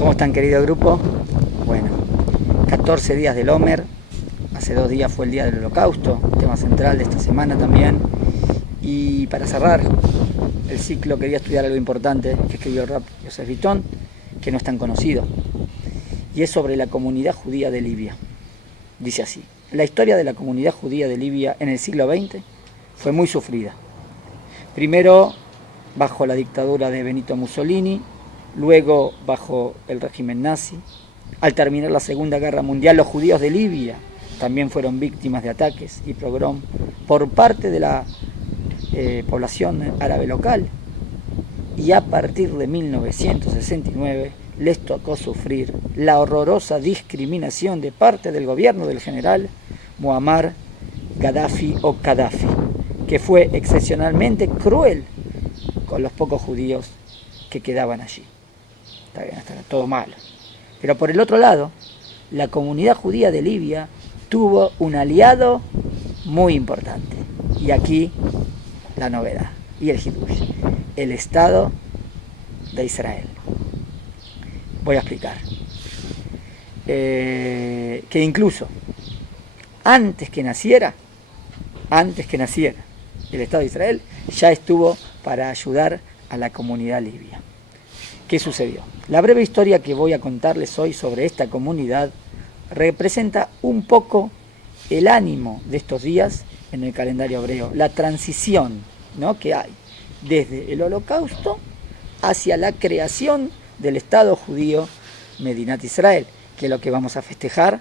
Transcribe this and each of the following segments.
¿Cómo están, querido grupo? Bueno, 14 días del Omer. Hace 2 días fue el día del Holocausto, tema central de esta semana también. Y para cerrar el ciclo quería estudiar algo importante que escribió el Rab Yosef Bitton, que no es tan conocido, y es sobre la comunidad judía de Libia. Dice así: la historia de la comunidad judía de Libia en el siglo XX fue muy sufrida. Primero bajo la dictadura de Benito Mussolini, luego bajo el régimen nazi. Al terminar la Segunda Guerra Mundial, los judíos de Libia también fueron víctimas de ataques y pogrom por parte de la población árabe local. Y a partir de 1969 les tocó sufrir la horrorosa discriminación de parte del gobierno del general Muammar Gaddafi o Gaddafi, que fue excepcionalmente cruel con los pocos judíos que quedaban allí. Está bien, está todo mal. Pero por el otro lado, la comunidad judía de Libia tuvo un aliado muy importante. Y aquí la novedad y el hidush: el Estado de Israel. Voy a explicar. Que incluso antes que naciera el Estado de Israel, ya estuvo para ayudar a la comunidad libia. ¿Qué sucedió? La breve historia que voy a contarles hoy sobre esta comunidad representa un poco el ánimo de estos días en el calendario hebreo, la transición, ¿no?, que hay desde el Holocausto hacia la creación del Estado judío Medinat Israel, que es lo que vamos a festejar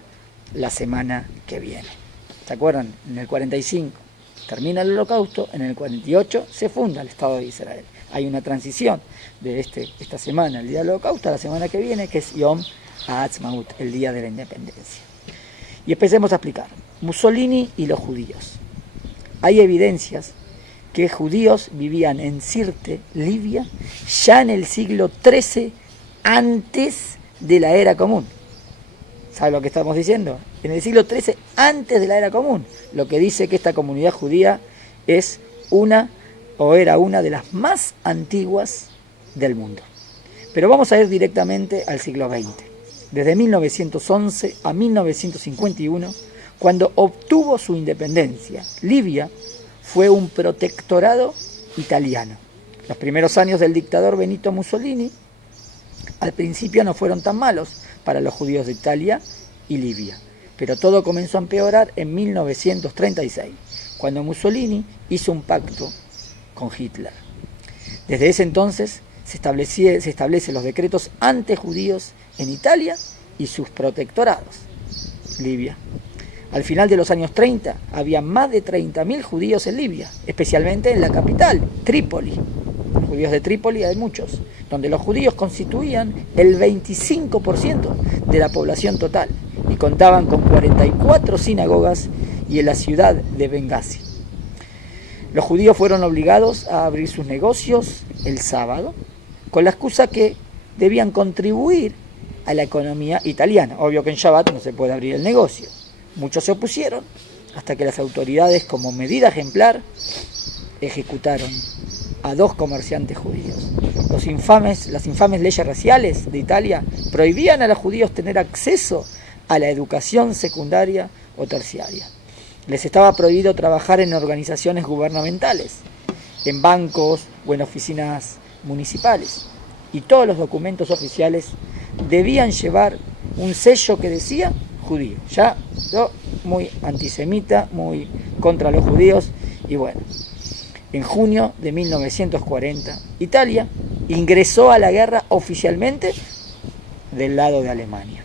la semana que viene. ¿Se acuerdan? En el 45 termina el Holocausto, en el 48 se funda el Estado de Israel. Hay una transición de esta semana, el día del Holocausto, a la semana que viene, que es Yom HaAtzmaut, el día de la independencia. Y empecemos a explicar. Mussolini y los judíos. Hay evidencias que judíos vivían en Sirte, Libia, ya en el siglo XIII, antes de la era común. ¿Sabe lo que estamos diciendo? En el siglo XIII, antes de la era común. Lo que dice que esta comunidad judía es era una de las más antiguas del mundo. Pero vamos a ir directamente al siglo XX. Desde 1911 a 1951, cuando obtuvo su independencia, Libia fue un protectorado italiano. Los primeros años del dictador Benito Mussolini al principio no fueron tan malos para los judíos de Italia y Libia, pero todo comenzó a empeorar en 1936, cuando Mussolini hizo un pacto con Hitler. Desde ese entonces se establecen los decretos antijudíos en Italia y sus protectorados, Libia. Al final de los años 30 había más de 30.000 judíos en Libia, especialmente en la capital, Trípoli. Judíos de Trípoli hay muchos, donde los judíos constituían el 25% de la población total y contaban con 44 sinagogas, y en la ciudad de Bengasi. Los judíos fueron obligados a abrir sus negocios el sábado, con la excusa que debían contribuir a la economía italiana. Obvio que en Shabbat no se puede abrir el negocio. Muchos se opusieron, hasta que las autoridades, como medida ejemplar, ejecutaron a 2 comerciantes judíos. Las infames leyes raciales de Italia prohibían a los judíos tener acceso a la educación secundaria o terciaria. Les estaba prohibido trabajar en organizaciones gubernamentales, en bancos o en oficinas municipales. Y todos los documentos oficiales debían llevar un sello que decía judío. Ya muy antisemita, muy contra los judíos. Y bueno, en junio de 1940, Italia ingresó a la guerra oficialmente del lado de Alemania.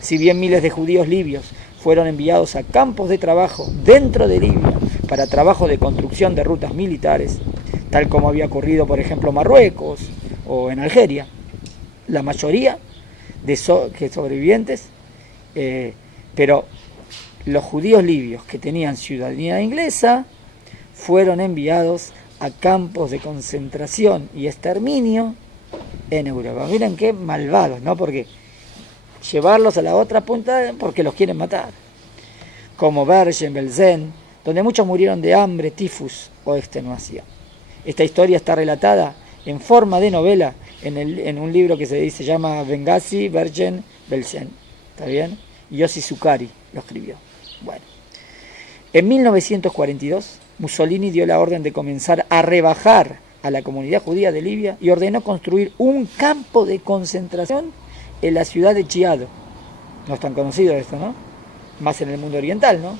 Si bien miles de judíos libios fueron enviados a campos de trabajo dentro de Libia para trabajo de construcción de rutas militares, tal como había ocurrido, por ejemplo, en Marruecos o en Algeria, la mayoría de sobrevivientes, pero los judíos libios que tenían ciudadanía inglesa fueron enviados a campos de concentración y exterminio en Europa. Miren qué malvados, ¿no? Porque llevarlos a la otra punta porque los quieren matar. Como Bergen-Belsen, donde muchos murieron de hambre, tifus o extenuación. Esta historia está relatada en forma de novela en un libro que se llama Benghazi, Bergen, Belsen. ¿Está bien? Yossi Sukari lo escribió. Bueno. En 1942, Mussolini dio la orden de comenzar a rebajar a la comunidad judía de Libia y ordenó construir un campo de concentración en la ciudad de Chiado. No es tan conocido esto, ¿no? Más en el mundo oriental, ¿no?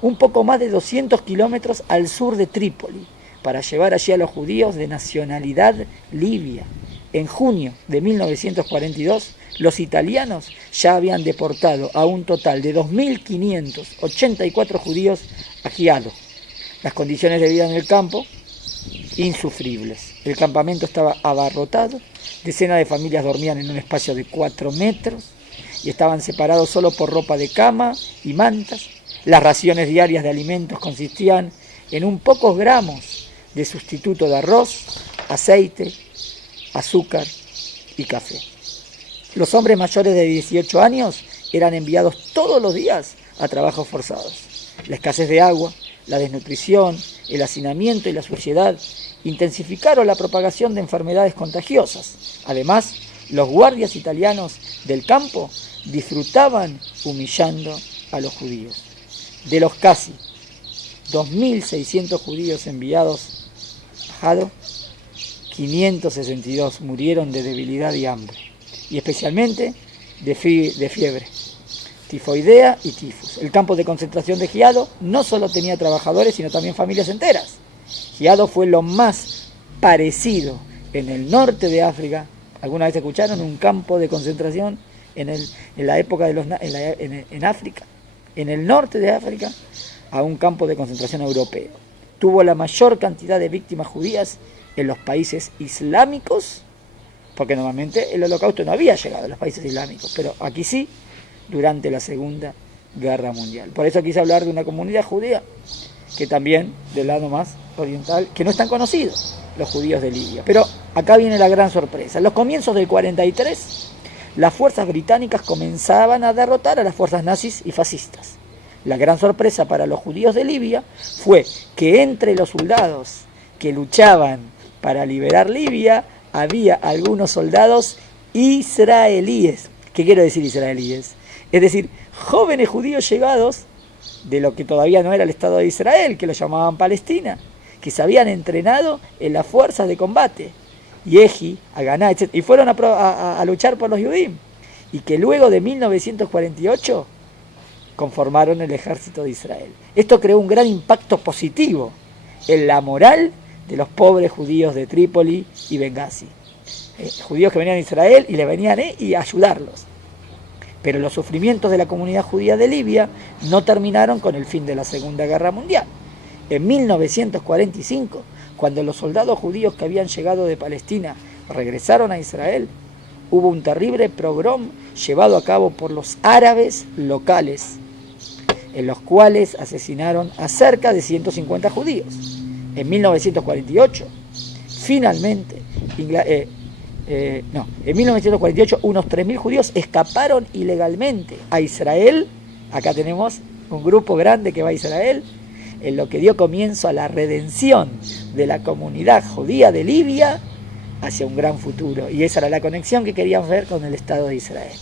Un poco más de 200 kilómetros al sur de Trípoli, para llevar allí a los judíos de nacionalidad libia. En junio de 1942, los italianos ya habían deportado a un total de 2.584 judíos a Chiado. Las condiciones de vida en el campo, insufribles. El campamento estaba abarrotado, decenas de familias dormían en un espacio de 4 metros y estaban separados solo por ropa de cama y mantas. Las raciones diarias de alimentos consistían en un pocos gramos de sustituto de arroz, aceite, azúcar y café. Los hombres mayores de 18 años eran enviados todos los días a trabajos forzados. La escasez de agua, la desnutrición, el hacinamiento y la suciedad intensificaron la propagación de enfermedades contagiosas. Además, los guardias italianos del campo disfrutaban humillando a los judíos. De los casi 2.600 judíos enviados a Jado, 562 murieron de debilidad y hambre, y especialmente de fiebre, tifoidea y tifus. El campo de concentración de Giado no solo tenía trabajadores, sino también familias enteras. Giado fue lo más parecido en el norte de África. ¿Alguna vez escucharon un campo de concentración en la época de en África? En el norte de África, a un campo de concentración europeo. Tuvo la mayor cantidad de víctimas judías en los países islámicos, porque normalmente el Holocausto no había llegado a los países islámicos, pero aquí sí, durante la Segunda Guerra Mundial. Por eso quise hablar de una comunidad judía, que también, del lado más oriental, que no es tan conocido, los judíos de Libia. Pero acá viene la gran sorpresa. En los comienzos del 43, las fuerzas británicas comenzaban a derrotar a las fuerzas nazis y fascistas. La gran sorpresa para los judíos de Libia fue que entre los soldados que luchaban para liberar Libia, había algunos soldados israelíes. ¿Qué quiero decir israelíes? Es decir, jóvenes judíos llegados de lo que todavía no era el Estado de Israel, que lo llamaban Palestina, que se habían entrenado en las fuerzas de combate, Yehi, Haganá, etc., y fueron a luchar por los judíos, y que luego de 1948 conformaron el ejército de Israel. Esto creó un gran impacto positivo en la moral de los pobres judíos de Trípoli y Benghazi. Judíos que venían a Israel y le venían y a ayudarlos. Pero los sufrimientos de la comunidad judía de Libia no terminaron con el fin de la Segunda Guerra Mundial. En 1945, cuando los soldados judíos que habían llegado de Palestina regresaron a Israel, hubo un terrible pogrom llevado a cabo por los árabes locales, en los cuales asesinaron a cerca de 150 judíos. En 1948, finalmente, en 1948 unos 3.000 judíos escaparon ilegalmente a Israel. Acá tenemos un grupo grande que va a Israel, en lo que dio comienzo a la redención de la comunidad judía de Libia hacia un gran futuro. Y esa era la conexión que querían ver con el Estado de Israel.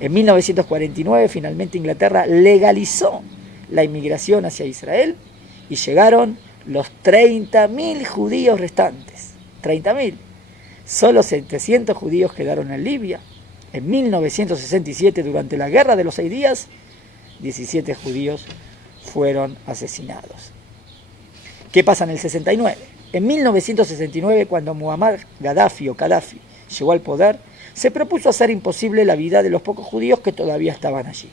En 1949, finalmente Inglaterra legalizó la inmigración hacia Israel y llegaron los 30.000 judíos restantes. 30.000. Solo 700 judíos quedaron en Libia. En 1967, durante la Guerra de los 6 días, 17 judíos fueron asesinados. ¿Qué pasa en el 69? En 1969, cuando Muammar Gaddafi llegó al poder, se propuso hacer imposible la vida de los pocos judíos que todavía estaban allí.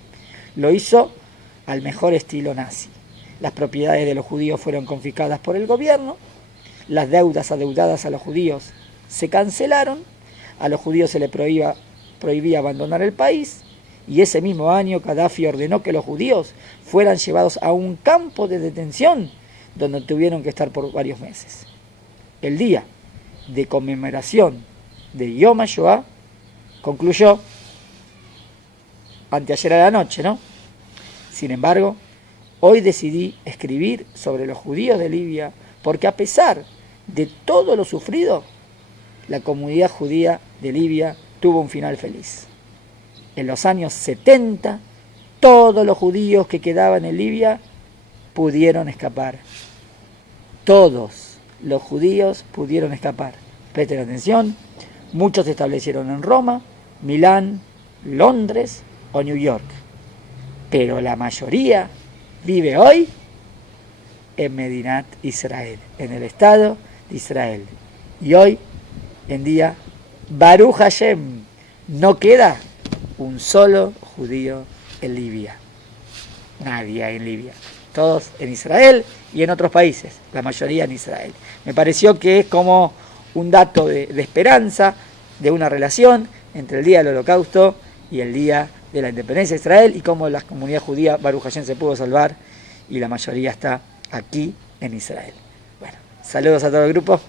Lo hizo al mejor estilo nazi. Las propiedades de los judíos fueron confiscadas por el gobierno, las deudas adeudadas a los judíos se cancelaron, a los judíos se les prohibía abandonar el país, y ese mismo año Gaddafi ordenó que los judíos fueran llevados a un campo de detención donde tuvieron que estar por varios meses. El día de conmemoración de Yom HaShoah concluyó anteayer a la noche, ¿no? Sin embargo, hoy decidí escribir sobre los judíos de Libia porque a pesar de todo lo sufrido, la comunidad judía de Libia tuvo un final feliz. En los años 70, todos los judíos que quedaban en Libia pudieron escapar. Todos los judíos pudieron escapar. Presten atención, muchos se establecieron en Roma, Milán, Londres o New York. Pero la mayoría vive hoy en Medinat Israel, en el Estado de Israel. Y hoy en día, Baruch Hashem, no queda un solo judío en Libia. Nadie hay en Libia. Todos en Israel y en otros países, la mayoría en Israel. Me pareció que es como un dato de esperanza, de una relación entre el día del Holocausto y el día de la independencia de Israel, y cómo la comunidad judía, Baruch Hashem, se pudo salvar y la mayoría está aquí en Israel. Bueno, saludos a todo el grupo.